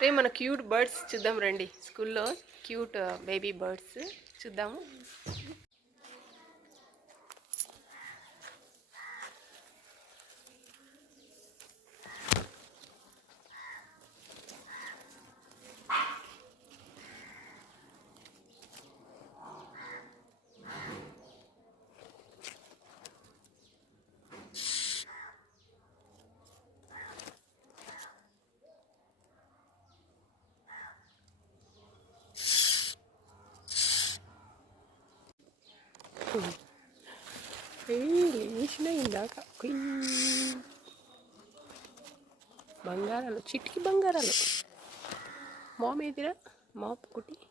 రే మన cute birds చూద్దాం రండి. స్కూల్లో క్యూట్ బేబీ బర్డ్స్ చూద్దాము. లేచిన ఇందాక బంగారాలు, చిటికి బంగారాలు. మామ్ ఏదిరా? మాప్ ఒకటి.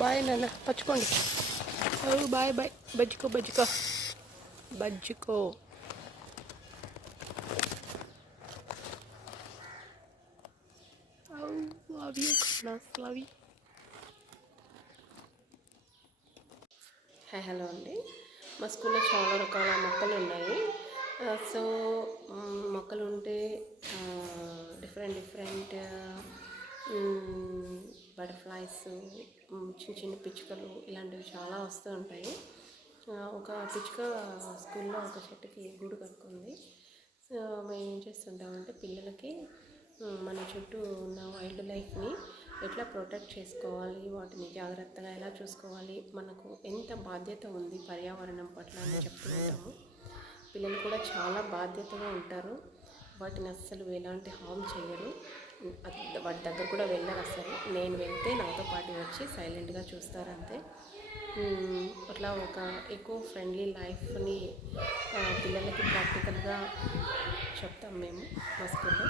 బాయ్ నాన్న, పచ్చుకోండి. Bye bye. బజ్జుకో బజ్జుకో బజ్జుకో. లవ్ యూ కర్ణాస్, లవ్ యూ. హాయ్, హలో అండి. మా స్కూల్లో చాలా రకాల మొక్కలు ఉన్నాయి. సో మొక్కలు ఉంటే డిఫరెంట్ బటర్ఫ్లైస్, చిన్న చిన్న పిచ్చుకలు ఇలాంటివి చాలా వస్తూ ఉంటాయి. ఒక పిచ్చుక స్కూల్లో ఒక చెట్టుకి గూడు కట్టుకుంది. సో మేము ఏం చేస్తుంటామంటే పిల్లలకి మన చుట్టూ ఉన్న వైల్డ్ లైఫ్ని ఎట్లా ప్రొటెక్ట్ చేసుకోవాలి, వాటిని జాగ్రత్తగా ఎలా చూసుకోవాలి, మనకు ఎంత బాధ్యత ఉంది పర్యావరణం పట్ల అని చెప్తూ ఉంటాము. పిల్లలు కూడా చాలా బాధ్యతగా ఉంటారు. వాటిని అస్సలు ఎలాంటి హామ్ చేయరు. వాటి దగ్గర కూడా వెళ్ళరు అసలు. నేను వెళ్తే నాతో పాటు వచ్చి సైలెంట్గా చూస్తారంతే. అట్లా ఒక ఎకో ఫ్రెండ్లీ లైఫ్ని పిల్లలకి ప్రాక్టికల్గా చెప్తాం మేము మా స్కూల్లో.